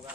ആ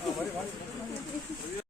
啊，玩一玩。